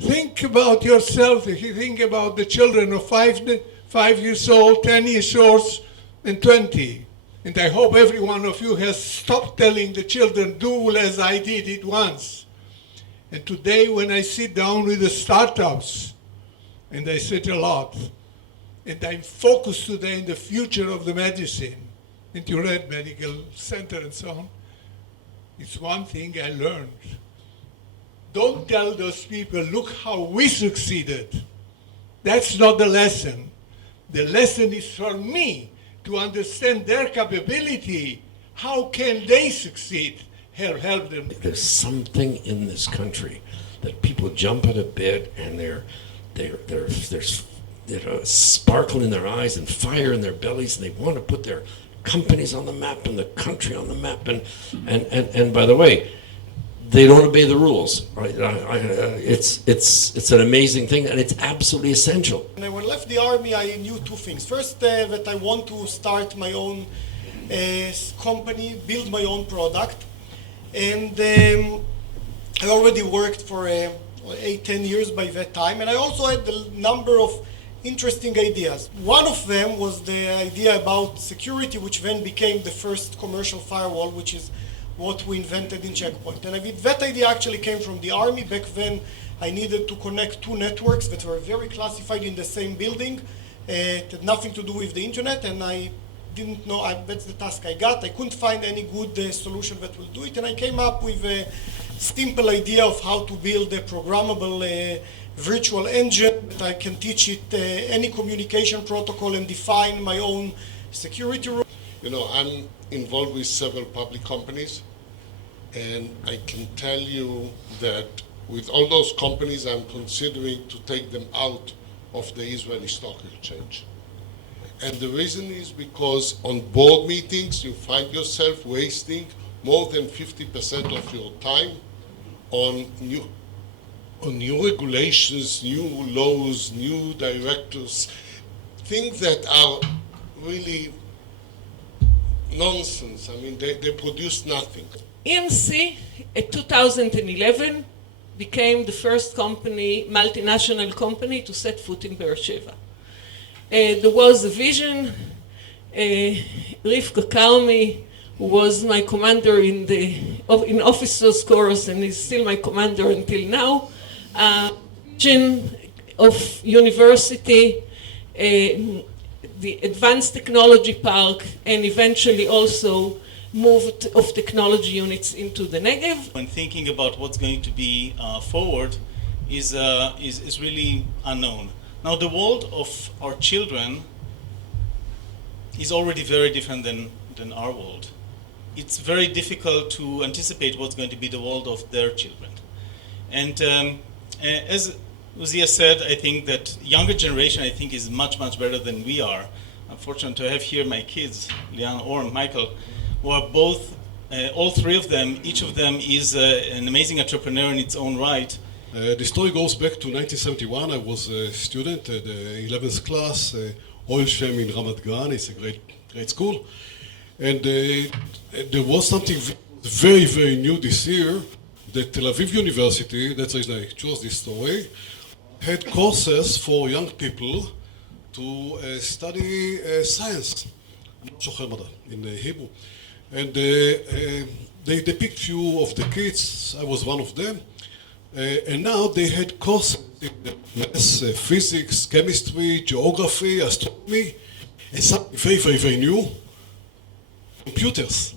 Think about yourself. If you think about the children of 5 years old, 10 years old, and 20. And I hope every one of you has stopped telling the children, do as I did it once. And today when I sit down with the startups, and I sit a lot, and I'm focused today in the future of the medicine, and you read medical center and so on, it's one thing I learned. Don't tell those people, look how we succeeded. That's not the lesson. The lesson is for me to understand their capability. How can they succeed? Help them. There's something in this country that people jump out of bed and there's a sparkle in their eyes and fire in their bellies, and they want to put their companies on the map and the country on the map. And by the way, they don't obey the rules. Right? It's an amazing thing, and it's absolutely essential. When I left the army, I knew two things. First, that I want to start my own company, build my own product. And I already worked for 8-10 years by that time, and I also had a number of interesting ideas. One of them was the idea about security, which then became the first commercial firewall, which is what we invented in Checkpoint. And that idea actually came from the army. Back then, I needed to connect two networks that were very classified in the same building. It had nothing to do with the internet, and I didn't know, that's the task I got. I couldn't find any good solution that will do it, and I came up with a simple idea of how to build a programmable virtual engine that I can teach it any communication protocol and define my own security rule. You know, I'm involved with several public companies, and I can tell you that with all those companies, I'm considering to take them out of the Israeli Stock Exchange. And the reason is because on board meetings, you find yourself wasting more than 50% of your time on new regulations, new laws, new directors, things that are really nonsense. I mean, they produce nothing. EMC in 2011 became the first company, multinational company, to set foot in Beersheba. There was a vision. Rivka Karmi, who was my commander in officers' course and is still my commander until now, vision of university, the advanced technology park, and eventually also moved of technology units into the Negev. When thinking about what's going to be forward is really unknown. Now the world of our children is already very different than our world. It's very difficult to anticipate what's going to be the world of their children. And as Uzziah said, I think that younger generation, I think, is much, much better than we are. I'm fortunate to have here my kids, Lian, Orm, Michael, who are both, all three of them, each of them is an amazing entrepreneur in its own right. The story goes back to 1971. I was a student at the 11th class, Oil Shem in Ramat Gan. It's a great school. And there was something very, very new this year. The Tel Aviv University, that's the reason I chose this story, had courses for young people to study science, in Hebrew. And they picked few of the kids. I was one of them. And now they had courses in maths, physics, chemistry, geography, astronomy, and something very, very, very new, computers.